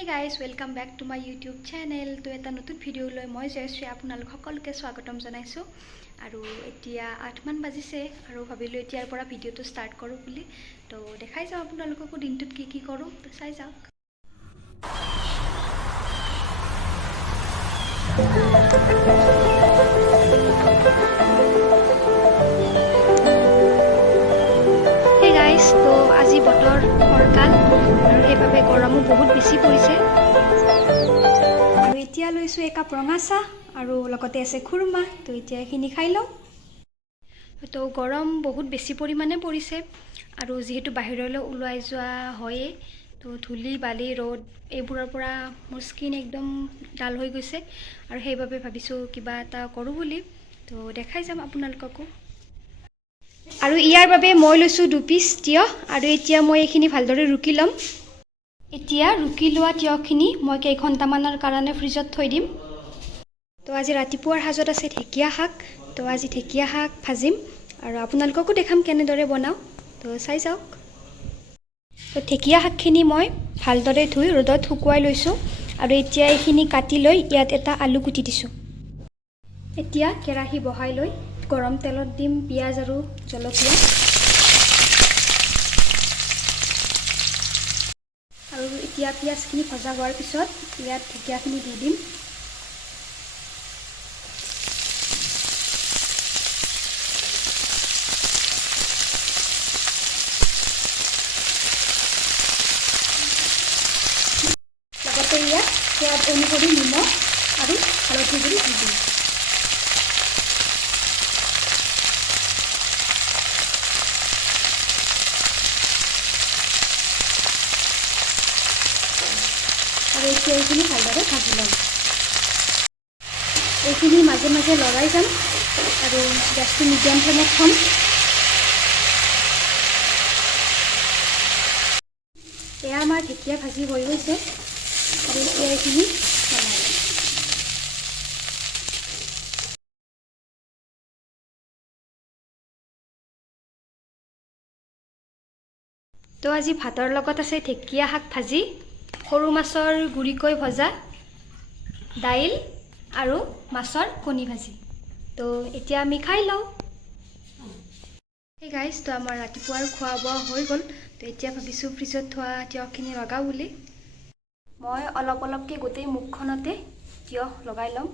Hey guys, welcome back to my YouTube channel. To eta notun video loi moi Jayashree আপোনালোক সকলোকে স্বাগতম জনাইছো আৰু এতিয়া 8 মান বাজিছে আৰু ভাবিলো এতিয়াৰ পৰা ভিডিওটো ষ্টাৰ্ট কৰো বুলি তো দেখাই যাও আপোনালোকক দিনটোত কি কৰো তো চাই যাওক Hey guys, তো আজি বতৰ ফৰকাল আৰু হেভাবে গৰমো বহুত বেছি পৰিছে আৰু এতিয়া লৈছো একাপ ৰঙা চাহ আৰু লগতে আছে খুৰমা তো এতিয়া এখিনি খাই লও তো গৰম বহুত বেছি পৰিমাণে পৰিছে আৰু যেহেতু বাহিৰলৈ ওলাই যোৱা হয় তো ধুলি বালি ৰ'দ এইবোৰৰ পৰা মোৰ স্কিন একদম ডাল হৈ গৈছে আৰু হেইভাবে ভাবিছো কিবা এটা কৰো বুলি তো দেখাই যাম আপোনালোককো আৰু ইয়াৰ বাবে মই লৈছো 2 পিস তিয়হ আৰু এতিয়া মই এখিনি ভালদৰে ৰুকি লম এতিয়া ৰুকি লোৱা তিয়হখিনি মই কেই ঘণ্টামানৰ কাৰণে ফ্ৰিজত থৈ দিম তো আজি ৰাতিপুৱাৰ হাজত আছে ঢেকিয়া শাক তো আজি ঢেকিয়া শাক ভাজিম আৰু আপোনালোককো দেখাম কেনেদৰে বনাও তো চাই যাওক তো ঢেকিয়া শাকখিনি মই ভালদৰে ধুই ৰ'দত শুকুৱাই লৈছো আৰু এতিয়া এইখিনি কাটি লৈ ইয়াত এটা আলু কুটি দিছো এতিয়া কেৰাহী বহাই লৈ গৰম তেলত দিম পিয়াজ আৰু জলকীয়া আৰু এতিয়া পিয়াজখিনি ভজা হোৱাৰ পিছত ইয়াত ঢেকিয়াখিনি দি দিম লগতে ইয়াত সোৱাদ অনুসৰি নিমখ আৰু হালধি গুড়ি দি দিম আৰু এতিয়া এইখিনি ভালদৰে ভাজি ল'ম এইখিনি মাজে মাজে লৰাই যাম আৰু গেছটো মিডিয়াম ফ্লেমত থ'ম এয়া আমাৰ ঢেকীয়া ভাজি হৈ গৈছে আৰু এতিয়া এইখিনি বনাই ল'ম তো আজি ভাতৰ লগত আছে ঢেকীয়া শাক ভাজি সৰু মাছৰ গুৰিকৈ ভজা দাইল আৰু মাছৰ কণী ভাজি তো এতিয়া আমি খাই লওঁ এই গাইজ তো আমাৰ ৰাতিপুৱাৰ খোৱা বোৱা হৈ গ'ল তো এতিয়া ভাবিছোঁ ফ্ৰিজত থোৱা তিয়হখিনি লগাওঁ বুলি মই অলপকৈ গোটেই মুখখনতে তিয়হ লগাই ল'ম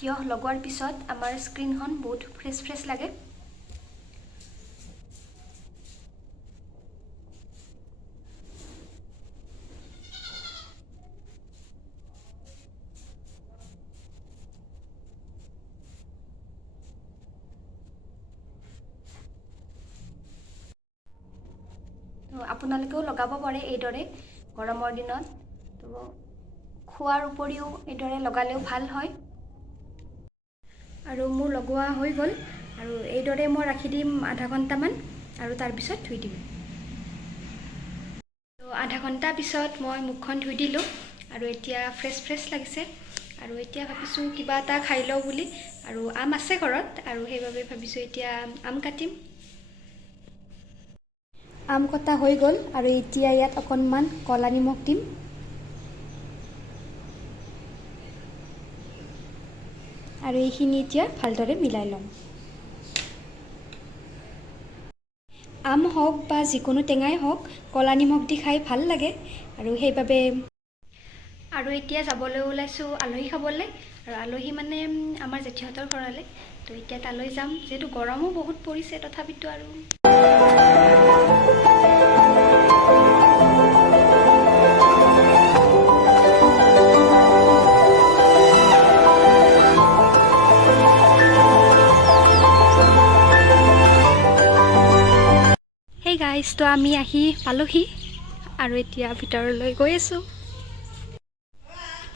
তিয়হ লগোৱাৰ পিছত আমাৰ স্ক্ৰিনখন বহুত ফ্ৰেছ লাগে তো আপোনালোকেও লগাব পাৰে এইদৰে গৰমৰ দিনত তো খোৱাৰ উপৰিও এইদৰে লগালেও ভাল হয় আৰু মোৰ লগোৱা হৈ গ'ল আৰু এইদৰে মই ৰাখি দিম আধা ঘণ্টামান আৰু তাৰ পিছত ধুই দিম তো আধা ঘণ্টা পিছত মই মুখখন ধুই দিলোঁ আৰু এতিয়া ফ্ৰেছ লাগিছে আৰু এতিয়া ভাবিছোঁ কিবা এটা খাই লওঁ বুলি আৰু আম আছে ঘৰত আৰু সেইবাবে ভাবিছোঁ এতিয়া আম কাটিম আম কটা হৈ গ'ল আৰু এতিয়া ইয়াত অকণমান ক'লা নিমখ দিম আৰু এইখিনি এতিয়া ভালদৰে মিলাই ল'ম আম হওক বা যিকোনো টেঙাই হওক ক'লা নিমখ দি খাই ভাল লাগে আৰু সেইবাবে আৰু এতিয়া যাবলৈ ওলাইছোঁ আলহী খাবলৈ আৰু আলহী মানে আমাৰ জেঠীহঁতৰ ঘৰলৈ তো এতিয়া তালৈ যাম যিহেতু গৰমো বহুত পৰিছে তথাপিতো আৰু Hey guys, তো আমি আহি পালোহি আৰু এতিয়া ভিতৰলৈ গৈ আছো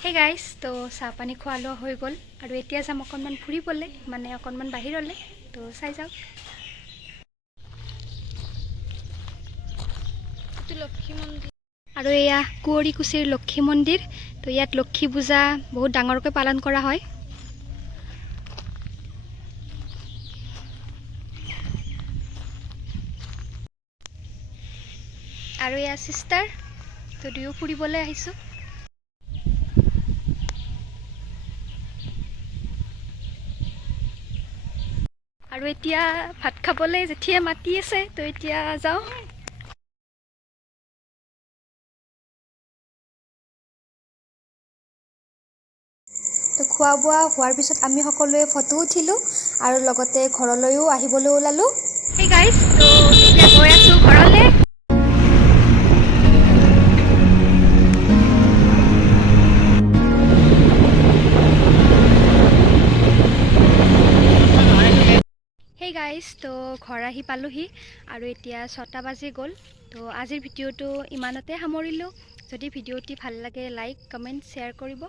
হে গাইজ, তো চাহ পানী খোৱা লোৱা হৈ গ'ল আৰু এতিয়া যাম অকণমান ফুৰিবলৈ, মানে অকণমান বাহিৰলৈ। তো চাই যাওক। লক্ষী মন্দিৰ আৰু এয়া কুঁৱৰীকুছিৰ লক্ষী মন্দিৰ। তো ইয়াত লক্ষী পূজা বহুত ডাঙৰকৈ পালন কৰা হয়। আৰু এয়া চিষ্টাৰ, তো দুয়ো ফুৰিবলৈ আহিছোঁ। আৰু এতিয়া ভাত খাবলৈ জেঠিয়ে মাতি আছে, তো এতিয়া যাওঁ। তো খোৱা বোৱা হোৱাৰ পিছত আমি সকলোৱে ফটো উঠিলোঁ আৰু লগতে ঘৰলৈও আহিবলৈ ওলালোঁ। সেই গাইজ, তো এতিয়া গৈ আছোঁ ঘৰলৈ। সেই গাইজ, তো ঘৰ আহি পালোহি আৰু এতিয়া 6টা বাজি গ'ল। তো আজিৰ ভিডিঅ'টো ইমানতে সামৰিলোঁ। যদি ভিডিঅ'টি ভাল লাগে লাইক, কমেণ্ট, শ্বেয়াৰ কৰিব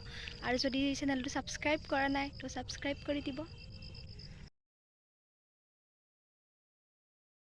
আৰু যদি চেনেলটো ছাবস্ক্ৰাইব কৰা নাই তো ছাবস্ক্ৰাইব কৰি দিব।